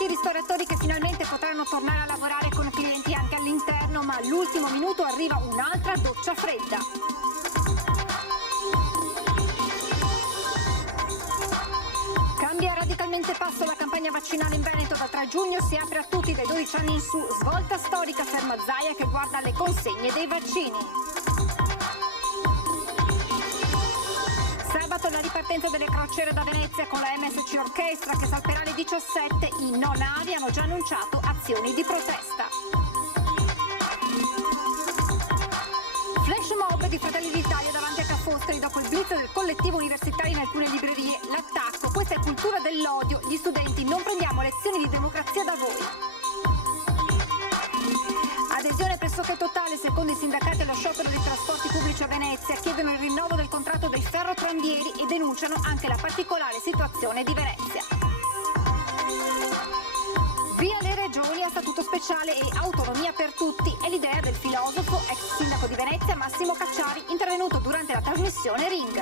Tanti ristoratori che finalmente potranno tornare a lavorare con clienti anche all'interno, ma all'ultimo minuto arriva un'altra doccia fredda. Cambia radicalmente passo la campagna vaccinale in Veneto. Da 3 giugno si apre a tutti dai 12 anni in su. Svolta storica, ferma Zaia che guarda le consegne dei vaccini. Sabato la ripartenza delle crociere da Venezia con la MSC Orchestra che salperà alle 17. I no navi hanno già annunciato azioni di protesta. Flash mob di Fratelli d'Italia davanti a Ca' Foscari dopo il blitz del collettivo universitario in alcune librerie. L'attacco, questa è cultura dell'odio. Gli studenti non prendiamo lezioni di democrazia da voi. Adesione pressoché totale secondo i sindacati allo sciopero dei trasporti pubblici a Venezia. Chiedono il rinnovo del contratto dei ferrotranvieri e denunciano anche la particolare situazione di Venezia. Via le regioni a statuto speciale e autonomia per tutti è l'idea del filosofo, ex sindaco di Venezia Massimo Cacciari, intervenuto durante la trasmissione Ring.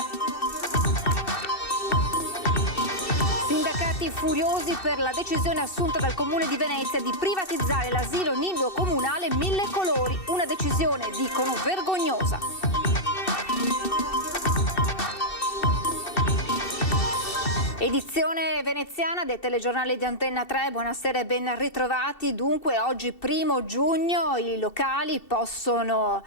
Sindacati furiosi per la decisione assunta dal Comune di Venezia di privatizzare l'asilo nido comunale Mille Colori, una decisione, dicono, vergognosa. Edizione veneziana del telegiornale di Antenna 3, buonasera e ben ritrovati. Dunque oggi 1° giugno i locali possono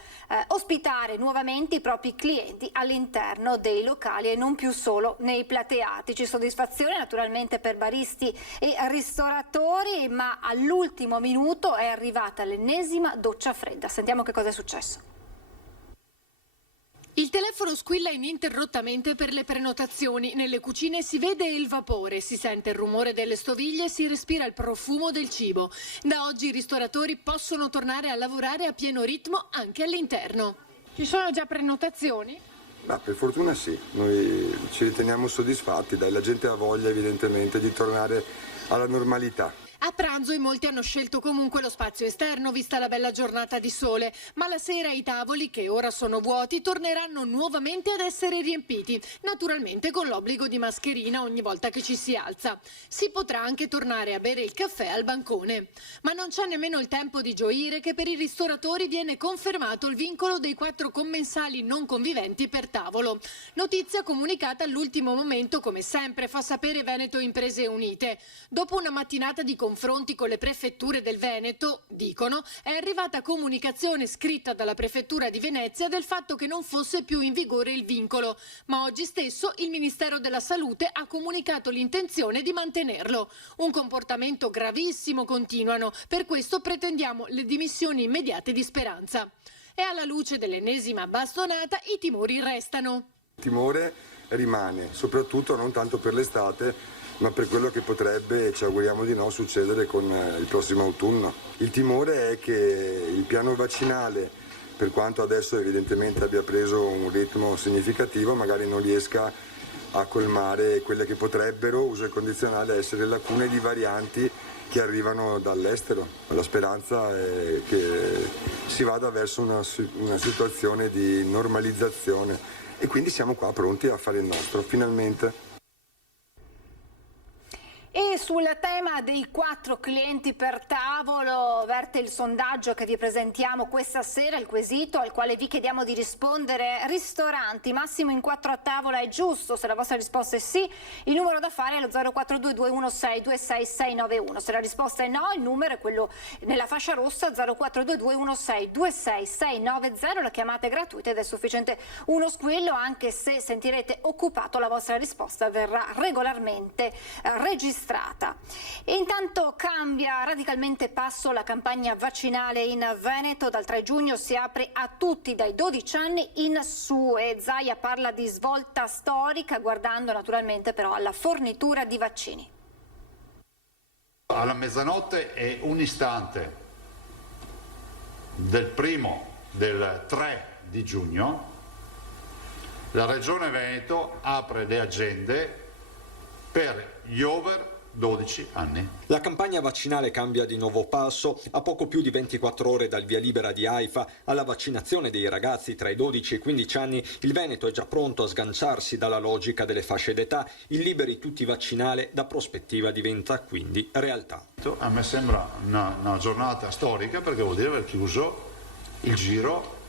ospitare nuovamente i propri clienti all'interno dei locali e non più solo nei plateati. C'è soddisfazione naturalmente per baristi e ristoratori, ma all'ultimo minuto è arrivata l'ennesima doccia fredda. Sentiamo che cosa è successo. Il telefono squilla ininterrottamente per le prenotazioni. Nelle cucine si vede il vapore, si sente il rumore delle stoviglie e si respira il profumo del cibo. Da oggi i ristoratori possono tornare a lavorare a pieno ritmo anche all'interno. Ci sono già prenotazioni? Ma per fortuna sì, noi ci riteniamo soddisfatti, la gente ha voglia evidentemente di tornare alla normalità. A pranzo in molti hanno scelto comunque lo spazio esterno vista la bella giornata di sole, ma la sera i tavoli, che ora sono vuoti, torneranno nuovamente ad essere riempiti, naturalmente con l'obbligo di mascherina ogni volta che ci si alza. Si potrà anche tornare a bere il caffè al bancone. Ma non c'è nemmeno il tempo di gioire che per i ristoratori viene confermato il vincolo dei 4 commensali non conviventi per tavolo. Notizia comunicata all'ultimo momento, come sempre fa sapere Veneto Imprese Unite. Dopo una mattinata di confronti con le prefetture del Veneto, dicono, è arrivata comunicazione scritta dalla prefettura di Venezia del fatto che non fosse più in vigore il vincolo, ma oggi stesso il Ministero della Salute ha comunicato l'intenzione di mantenerlo. Un comportamento gravissimo, continuano, per questo pretendiamo le dimissioni immediate di Speranza. E alla luce dell'ennesima bastonata i timori restano. Il timore rimane, soprattutto non tanto per l'estate, ma per quello che potrebbe, ci auguriamo di no, succedere con il prossimo autunno. Il timore è che il piano vaccinale, per quanto adesso evidentemente abbia preso un ritmo significativo, magari non riesca a colmare quelle che potrebbero, uso il condizionale, essere lacune di varianti che arrivano dall'estero. La speranza è che si vada verso una situazione di normalizzazione e quindi siamo qua pronti a fare il nostro, finalmente. E sul tema dei 4 clienti per tavolo verte il sondaggio che vi presentiamo questa sera, il quesito al quale vi chiediamo di rispondere. Ristoranti, massimo in 4 a tavola è giusto? Se la vostra risposta è sì, il numero da fare è lo 042 216 26691. Se la risposta è no, il numero è quello nella fascia rossa 042 216 26690. La chiamata è gratuita ed è sufficiente uno squillo, anche se sentirete occupato la vostra risposta verrà regolarmente registrata. E intanto cambia radicalmente passo la campagna vaccinale in Veneto. Dal 3 giugno si apre a tutti dai 12 anni in su e Zaia parla di svolta storica, guardando naturalmente però alla fornitura di vaccini. Alla mezzanotte è un istante del 3 di giugno, la Regione Veneto apre le agende per gli over 12 anni. La campagna vaccinale cambia di nuovo passo. A poco più di 24 ore dal via libera di AIFA alla vaccinazione dei ragazzi tra i 12 e i 15 anni, il Veneto è già pronto a sganciarsi dalla logica delle fasce d'età. Il liberi tutti vaccinale da prospettiva diventa quindi realtà. A me sembra una giornata storica, perché vuol dire aver chiuso il giro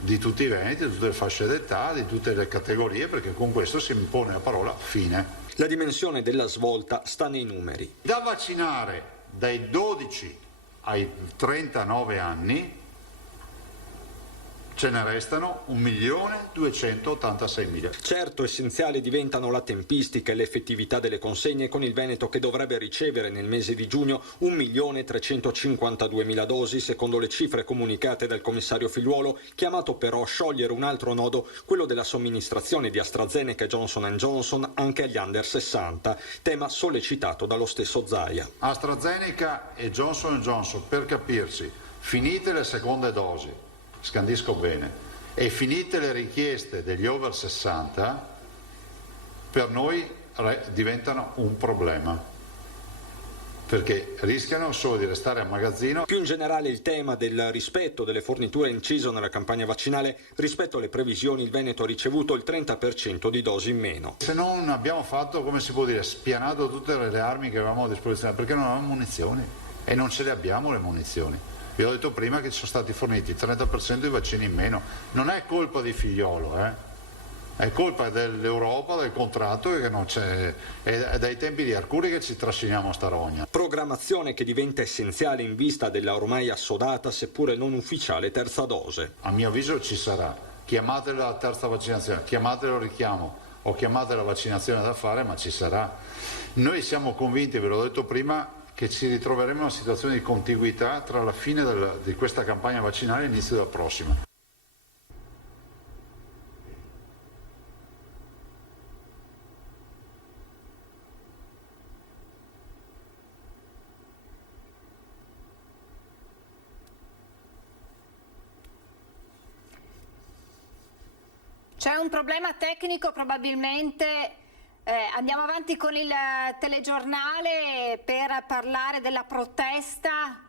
di tutti i veneti, di tutte le fasce d'età, di tutte le categorie, perché con questo si impone la parola fine. La dimensione della svolta sta nei numeri. Da vaccinare dai 12 ai 39 anni ce ne restano 1.286.000. Certo, essenziali diventano la tempistica e l'effettività delle consegne, con il Veneto che dovrebbe ricevere nel mese di giugno 1.352.000 dosi, secondo le cifre comunicate dal commissario Figliuolo, chiamato però a sciogliere un altro nodo, quello della somministrazione di AstraZeneca e Johnson & Johnson anche agli under 60, tema sollecitato dallo stesso Zaia. AstraZeneca e Johnson & Johnson, per capirci, finite le seconde dosi, scandisco bene, e finite le richieste degli over 60, per noi diventano un problema, perché rischiano solo di restare a magazzino. Più in generale il tema del rispetto delle forniture inciso nella campagna vaccinale. Rispetto alle previsioni, il Veneto ha ricevuto il 30% di dosi in meno. Se non abbiamo fatto, come si può dire, spianato tutte le armi che avevamo a disposizione, perché non avevamo munizioni e non ce le abbiamo le munizioni. Vi ho detto prima che ci sono stati forniti il 30% di vaccini in meno. Non è colpa di Figliolo, è colpa dell'Europa, del contratto, che non c'è, è dai tempi di Arcuri che ci trasciniamo sta rogna. Programmazione che diventa essenziale in vista della ormai assodata, seppure non ufficiale, terza dose. A mio avviso ci sarà. Chiamatela la terza vaccinazione, chiamatelo richiamo o chiamate la vaccinazione da fare, ma ci sarà. Noi siamo convinti, ve l'ho detto prima, che ci ritroveremo in una situazione di contiguità tra la fine di questa campagna vaccinale e l'inizio della prossima. C'è un problema tecnico probabilmente. Andiamo avanti con il telegiornale per parlare della protesta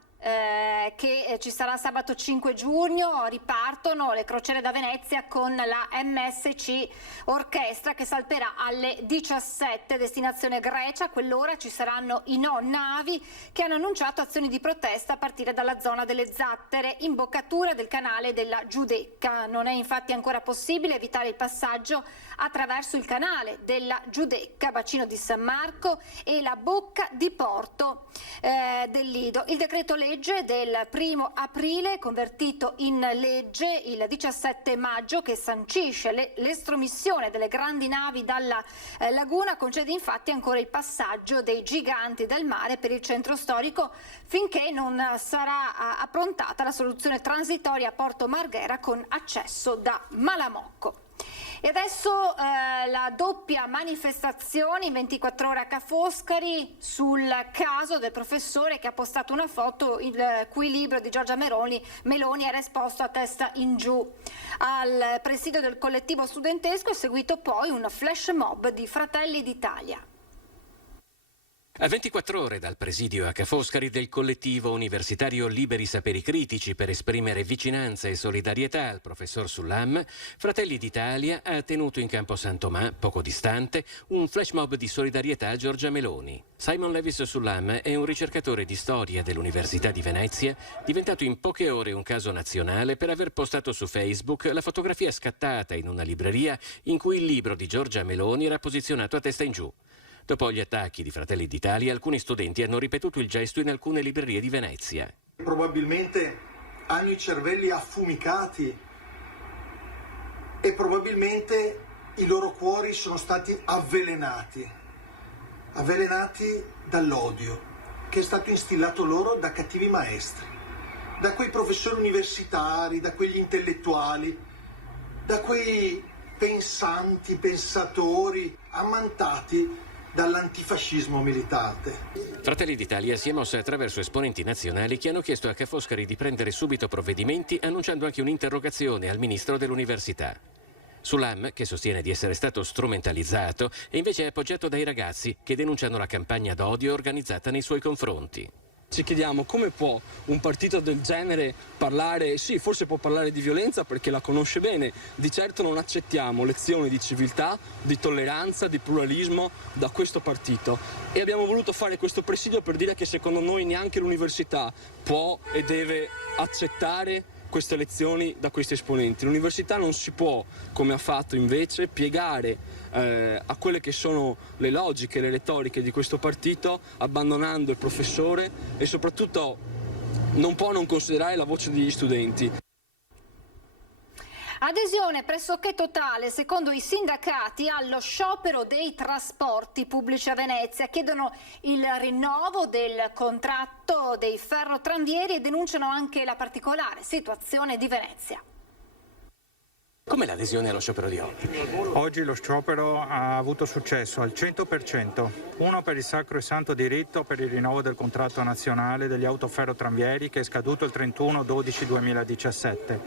che ci sarà sabato 5 giugno. Ripartono le crociere da Venezia con la MSC Orchestra che salterà alle 17, destinazione Grecia. A quell'ora ci saranno i no navi che hanno annunciato azioni di protesta a partire dalla zona delle Zattere, imboccatura del canale della Giudecca. Non è infatti ancora possibile evitare il passaggio attraverso il canale della Giudecca, bacino di San Marco e la bocca di porto del Lido. Il decreto legge del 1° aprile, convertito in legge il 17 maggio, che sancisce l'estromissione delle grandi navi dalla laguna, concede infatti ancora il passaggio dei giganti del mare per il centro storico finché non sarà approntata la soluzione transitoria a Porto Marghera con accesso da Malamocco. E adesso la doppia manifestazione in 24 ore a Ca' Foscari sul caso del professore che ha postato una foto il cui libro di Giorgia Meloni era esposto a testa in giù. Al presidio del collettivo studentesco è seguito poi un flash mob di Fratelli d'Italia. A 24 ore dal presidio a Ca' Foscari del collettivo universitario Liberi Saperi Critici per esprimere vicinanza e solidarietà al professor Sullam, Fratelli d'Italia ha tenuto in Campo San Tomà, poco distante, un flash mob di solidarietà a Giorgia Meloni. Simon Levis Sullam è un ricercatore di storia dell'Università di Venezia, diventato in poche ore un caso nazionale per aver postato su Facebook la fotografia scattata in una libreria in cui il libro di Giorgia Meloni era posizionato a testa in giù. Dopo gli attacchi di Fratelli d'Italia, alcuni studenti hanno ripetuto il gesto in alcune librerie di Venezia. Probabilmente hanno i cervelli affumicati e probabilmente i loro cuori sono stati avvelenati dall'odio che è stato instillato loro da cattivi maestri, da quei professori universitari, da quegli intellettuali, da quei pensatori ammantati dall'antifascismo militante. Fratelli d'Italia si è mossa attraverso esponenti nazionali che hanno chiesto a Ca' Foscari di prendere subito provvedimenti, annunciando anche un'interrogazione al ministro dell'Università. Sull'AM, che sostiene di essere stato strumentalizzato, è invece appoggiato dai ragazzi che denunciano la campagna d'odio organizzata nei suoi confronti. Ci chiediamo come può un partito del genere parlare, sì, forse può parlare di violenza perché la conosce bene, di certo non accettiamo lezioni di civiltà, di tolleranza, di pluralismo da questo partito. E abbiamo voluto fare questo presidio per dire che secondo noi neanche l'università può e deve accettare queste lezioni da questi esponenti. L'università non si può, come ha fatto invece, piegare a quelle che sono le logiche, le retoriche di questo partito, abbandonando il professore e soprattutto non può non considerare la voce degli studenti. Adesione pressoché totale, secondo i sindacati, allo sciopero dei trasporti pubblici a Venezia. Chiedono il rinnovo del contratto dei ferrotranvieri e denunciano anche la particolare situazione di Venezia. Com'è l'adesione allo sciopero di oggi? Oggi lo sciopero ha avuto successo al 100%, uno per il sacro e santo diritto per il rinnovo del contratto nazionale degli autoferrotranvieri che è scaduto il 31/12/2017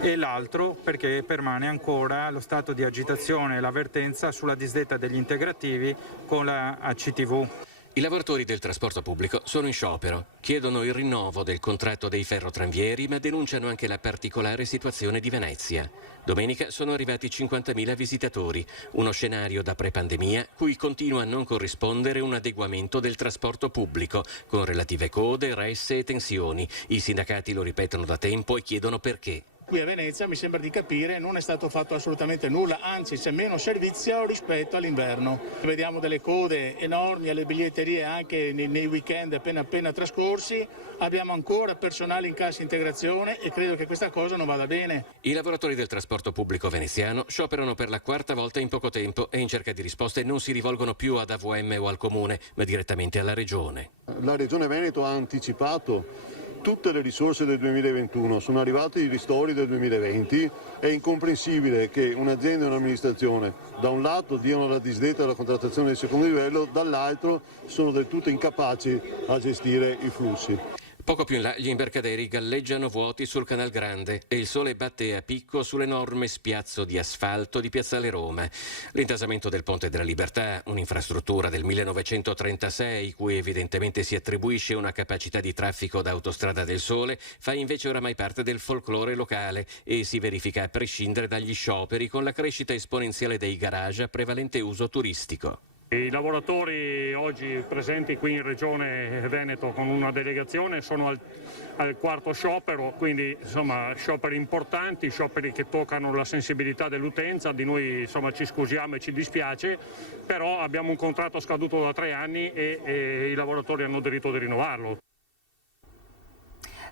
e l'altro perché permane ancora lo stato di agitazione e l'avvertenza sulla disdetta degli integrativi con la ACTV. I lavoratori del trasporto pubblico sono in sciopero, chiedono il rinnovo del contratto dei ferrotranvieri, ma denunciano anche la particolare situazione di Venezia. Domenica sono arrivati 50.000 visitatori, uno scenario da pre-pandemia cui continua a non corrispondere un adeguamento del trasporto pubblico, con relative code, resse e tensioni. I sindacati lo ripetono da tempo e chiedono perché. Qui a Venezia mi sembra di capire non è stato fatto assolutamente nulla, anzi c'è meno servizio rispetto all'inverno. Vediamo delle code enormi alle biglietterie anche nei weekend appena trascorsi, abbiamo ancora personale in cassa integrazione e credo che questa cosa non vada bene. I lavoratori del trasporto pubblico veneziano scioperano per la quarta volta in poco tempo e in cerca di risposte non si rivolgono più ad AVM o al Comune, ma direttamente alla Regione. La Regione Veneto ha anticipato tutte le risorse del 2021, sono arrivati i ristori del 2020, è incomprensibile che un'azienda e un'amministrazione da un lato diano la disdetta della contrattazione di secondo livello, dall'altro sono del tutto incapaci a gestire i flussi. Poco più in là gli imbarcaderi galleggiano vuoti sul Canal Grande e il sole batte a picco sull'enorme spiazzo di asfalto di Piazzale Roma. L'intasamento del Ponte della Libertà, un'infrastruttura del 1936 cui evidentemente si attribuisce una capacità di traffico da Autostrada del Sole, fa invece oramai parte del folklore locale e si verifica a prescindere dagli scioperi con la crescita esponenziale dei garage a prevalente uso turistico. I lavoratori oggi presenti qui in Regione Veneto con una delegazione sono al quarto sciopero, quindi insomma scioperi importanti, scioperi che toccano la sensibilità dell'utenza, di noi insomma ci scusiamo e ci dispiace, però abbiamo un contratto scaduto da 3 anni e i lavoratori hanno diritto di rinnovarlo.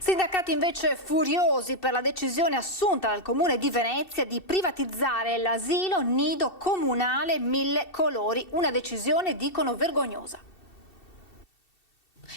Sindacati invece furiosi per la decisione assunta dal Comune di Venezia di privatizzare l'asilo nido comunale Mille Colori, una decisione, dicono, vergognosa.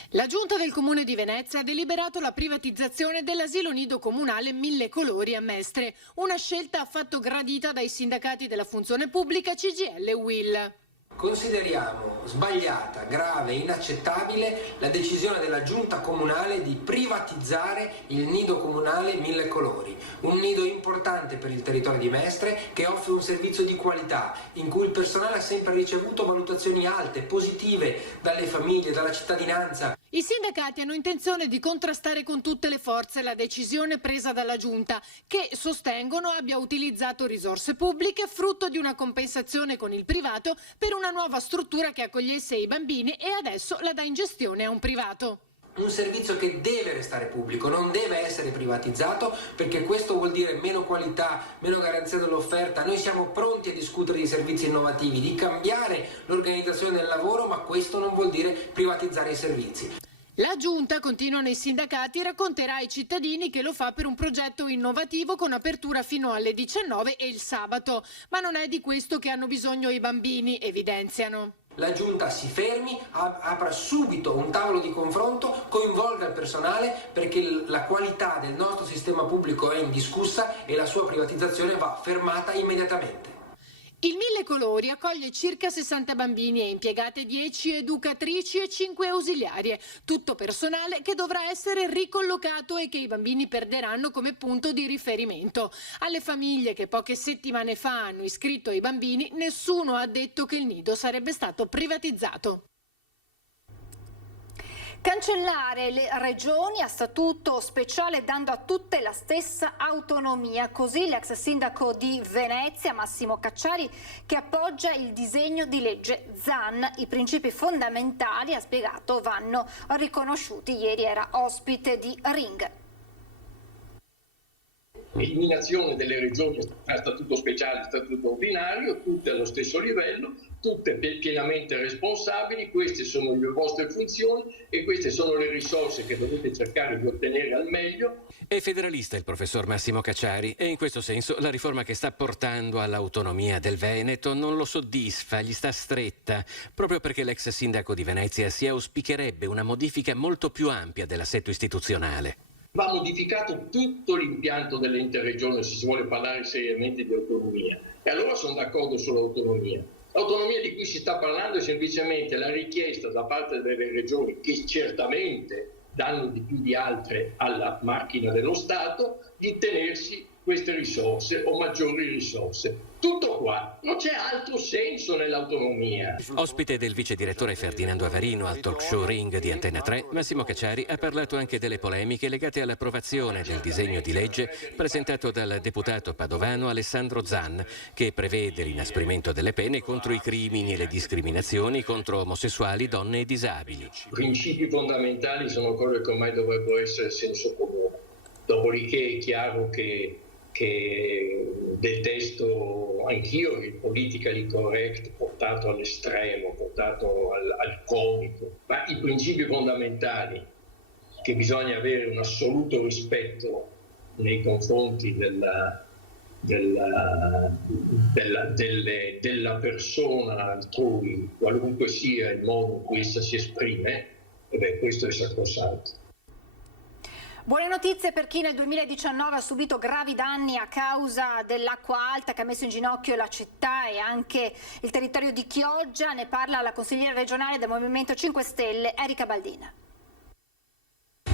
La Giunta del Comune di Venezia ha deliberato la privatizzazione dell'asilo nido comunale Mille Colori a Mestre, una scelta affatto gradita dai sindacati della funzione pubblica CGIL e UIL. Consideriamo sbagliata, grave e inaccettabile la decisione della Giunta Comunale di privatizzare il nido comunale Mille Colori, un nido importante per il territorio di Mestre che offre un servizio di qualità, in cui il personale ha sempre ricevuto valutazioni alte, positive dalle famiglie, dalla cittadinanza. I sindacati hanno intenzione di contrastare con tutte le forze la decisione presa dalla Giunta, che sostengono abbia utilizzato risorse pubbliche frutto di una compensazione con il privato per una nuova struttura che accogliesse i bambini e adesso la dà in gestione a un privato. Un servizio che deve restare pubblico, non deve essere privatizzato, perché questo vuol dire meno qualità, meno garanzia dell'offerta. Noi siamo pronti a discutere di servizi innovativi, di cambiare l'organizzazione del lavoro, ma questo non vuol dire privatizzare i servizi. La Giunta, continuano i sindacati, racconterà ai cittadini che lo fa per un progetto innovativo con apertura fino alle 19 e il sabato. Ma non è di questo che hanno bisogno i bambini, evidenziano. La Giunta si fermi, apra subito un tavolo di confronto, coinvolga il personale, perché la qualità del nostro sistema pubblico è indiscussa e la sua privatizzazione va fermata immediatamente. Il Mille Colori accoglie circa 60 bambini e impiegate 10 educatrici e 5 ausiliarie, tutto personale che dovrà essere ricollocato e che i bambini perderanno come punto di riferimento. Alle famiglie che poche settimane fa hanno iscritto i bambini, nessuno ha detto che il nido sarebbe stato privatizzato. Cancellare le regioni a statuto speciale dando a tutte la stessa autonomia, così l'ex sindaco di Venezia Massimo Cacciari, che appoggia il disegno di legge Zan. I principi fondamentali, ha spiegato, vanno riconosciuti. Ieri era ospite di Ring. Eliminazione delle regioni a statuto speciale e statuto ordinario, tutte allo stesso livello, tutte pienamente responsabili. Queste sono le vostre funzioni e queste sono le risorse che dovete cercare di ottenere al meglio. È federalista il professor Massimo Cacciari e in questo senso la riforma che sta portando all'autonomia del Veneto non lo soddisfa, gli sta stretta, proprio perché l'ex sindaco di Venezia si auspicherebbe una modifica molto più ampia dell'assetto istituzionale. Va modificato tutto l'impianto delle interregioni se si vuole parlare seriamente di autonomia. E allora sono d'accordo sull'autonomia. L'autonomia di cui si sta parlando è semplicemente la richiesta da parte delle regioni, che certamente danno di più di altre alla macchina dello Stato, di tenersi queste risorse o maggiori risorse. Tutto qua, non c'è altro senso nell'autonomia. Ospite del vice direttore Ferdinando Avarino al talk show Ring di Antena 3, Massimo Cacciari ha parlato anche delle polemiche legate all'approvazione del disegno di legge presentato dal deputato padovano Alessandro Zan, che prevede l'inasprimento delle pene contro i crimini e le discriminazioni contro omosessuali, donne e disabili. I principi fondamentali sono cose che ormai dovrebbero essere senso comune. Dopodiché è chiaro che detesto anch'io il politically correct portato all'estremo, portato al comico, ma i principi fondamentali che bisogna avere un assoluto rispetto nei confronti della persona altrui, qualunque sia il modo in cui essa si esprime, questo è sacrosanto. Buone notizie per chi nel 2019 ha subito gravi danni a causa dell'acqua alta che ha messo in ginocchio la città e anche il territorio di Chioggia. Ne parla la consigliera regionale del Movimento 5 Stelle, Erika Baldina.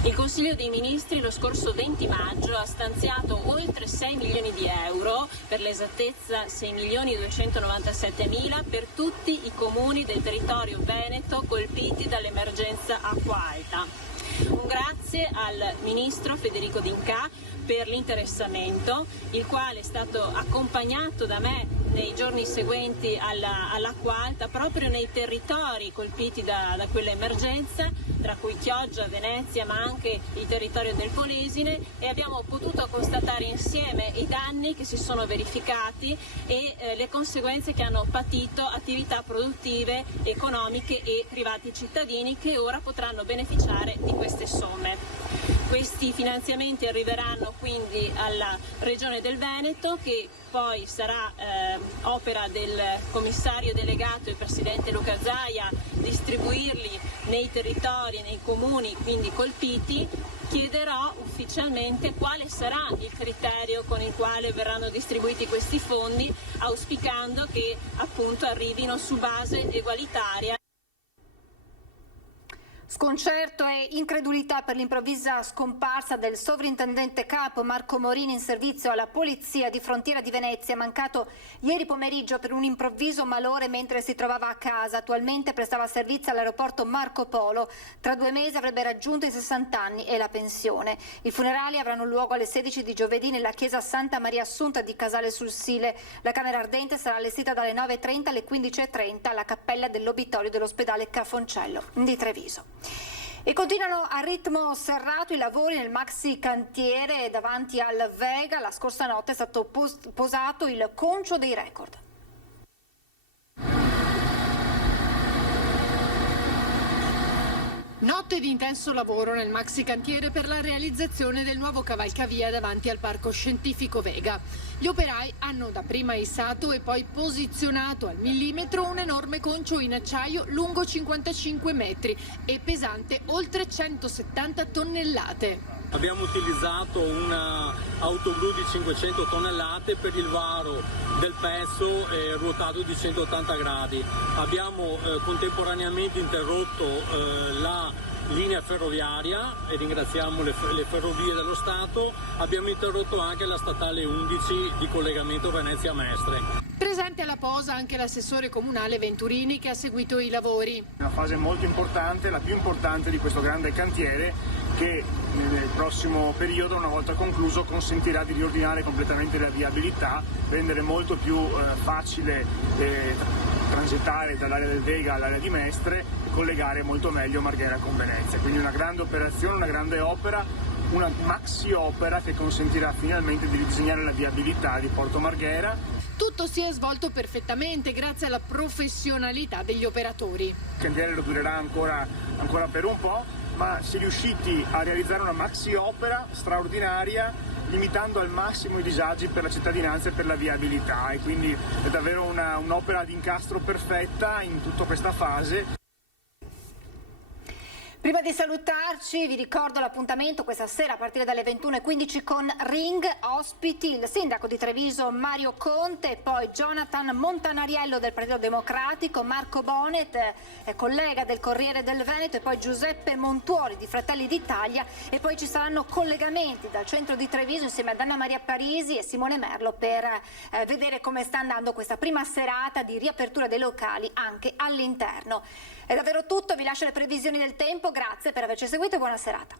Il Consiglio dei Ministri lo scorso 20 maggio ha stanziato oltre 6 milioni di euro, per l'esattezza 6 milioni 297 mila, per tutti i comuni del territorio veneto colpiti dall'emergenza acqua alta. Un grazie al ministro Federico D'Incà per l'interessamento, il quale è stato accompagnato da me nei giorni seguenti all'acqua alta proprio nei territori colpiti da quella emergenza, tra cui Chioggia, Venezia, ma anche il territorio del Polesine, e abbiamo potuto constatare insieme i danni che si sono verificati e le conseguenze che hanno patito attività produttive, economiche e privati cittadini che ora potranno beneficiare di queste somme. Questi finanziamenti arriveranno quindi alla Regione del Veneto, che poi sarà opera del commissario delegato e presidente Luca Zaia distribuirli nei territori e nei comuni quindi colpiti. Chiederò ufficialmente quale sarà il criterio con il quale verranno distribuiti questi fondi, auspicando che appunto arrivino su base egualitaria. Sconcerto e incredulità per l'improvvisa scomparsa del sovrintendente capo Marco Morini in servizio alla Polizia di Frontiera di Venezia, mancato ieri pomeriggio per un improvviso malore mentre si trovava a casa. Attualmente prestava servizio all'aeroporto Marco Polo. Tra 2 mesi avrebbe raggiunto i 60 anni e la pensione. I funerali avranno luogo alle 16 di giovedì nella chiesa Santa Maria Assunta di Casale sul Sile. La camera ardente sarà allestita dalle 9:30 alle 15:30 alla cappella dell'obitorio dell'ospedale Cafoncello di Treviso. E continuano a ritmo serrato i lavori nel maxi cantiere davanti al Vega. La scorsa notte è stato posato il concio dei record. Notte di intenso lavoro nel maxi cantiere per la realizzazione del nuovo cavalcavia davanti al Parco Scientifico Vega. Gli operai hanno dapprima issato e poi posizionato al millimetro un enorme concio in acciaio lungo 55 metri e pesante oltre 170 tonnellate. Abbiamo utilizzato una autoglu di 500 tonnellate per il varo del pezzo ruotato di 180 gradi. Abbiamo contemporaneamente interrotto la linea ferroviaria e ringraziamo le ferrovie dello Stato. Abbiamo interrotto anche la statale 11 di collegamento Venezia-Mestre. Presente alla posa anche l'assessore comunale Venturini che ha seguito i lavori. Una fase molto importante, la più importante di questo grande cantiere che nel prossimo periodo, una volta concluso, consentirà di riordinare completamente la viabilità, rendere molto più facile transitare dall'area del Vega all'area di Mestre e collegare molto meglio Marghera con Venezia. Quindi una grande operazione, una grande opera, una maxi opera che consentirà finalmente di ridisegnare la viabilità di Porto Marghera. Tutto si è svolto perfettamente grazie alla professionalità degli operatori. Il cantiere lo durerà ancora per un po', ma si è riusciti a realizzare una maxi opera straordinaria, limitando al massimo i disagi per la cittadinanza e per la viabilità, e quindi è davvero un'opera di incastro perfetta in tutta questa fase. Prima di salutarci vi ricordo l'appuntamento questa sera a partire dalle 21:15 con Ring, ospiti il sindaco di Treviso Mario Conte, poi Jonathan Montanariello del Partito Democratico, Marco Bonet, collega del Corriere del Veneto, e poi Giuseppe Montuori di Fratelli d'Italia, e poi ci saranno collegamenti dal centro di Treviso insieme ad Anna Maria Parisi e Simone Merlo per vedere come sta andando questa prima serata di riapertura dei locali anche all'interno. È davvero tutto, vi lascio le previsioni del tempo, grazie per averci seguito e buona serata.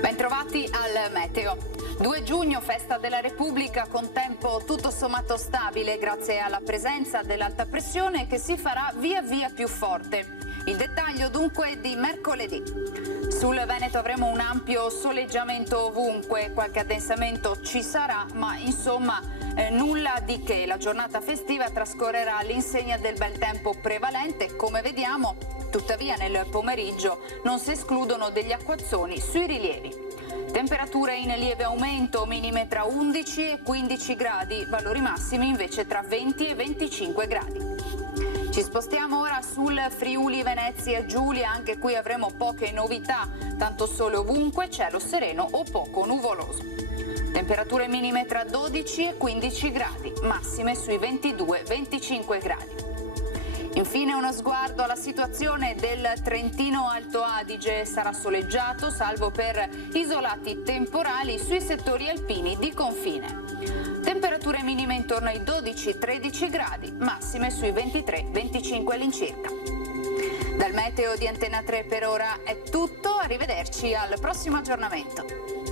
Bentrovati al meteo. 2 giugno, festa della Repubblica, con tempo tutto sommato stabile grazie alla presenza dell'alta pressione che si farà via via più forte. Il dettaglio dunque di mercoledì. Sul Veneto avremo un ampio soleggiamento ovunque, qualche addensamento ci sarà, ma insomma nulla di che. La giornata festiva trascorrerà all'insegna del bel tempo prevalente, come vediamo. Tuttavia nel pomeriggio non si escludono degli acquazzoni sui rilievi. Temperature in lieve aumento, minime tra 11 e 15 gradi, valori massimi invece tra 20 e 25 gradi. Ci spostiamo ora sul Friuli Venezia Giulia, anche qui avremo poche novità, tanto sole ovunque, cielo sereno o poco nuvoloso. Temperature minime tra 12 e 15 gradi, massime sui 22-25 gradi. Infine uno sguardo alla situazione del Trentino Alto Adige. Sarà soleggiato, salvo per isolati temporali sui settori alpini di confine. Temperature minime intorno ai 12-13 gradi, massime sui 23-25 all'incirca. Dal meteo di Antena 3 per ora è tutto, arrivederci al prossimo aggiornamento.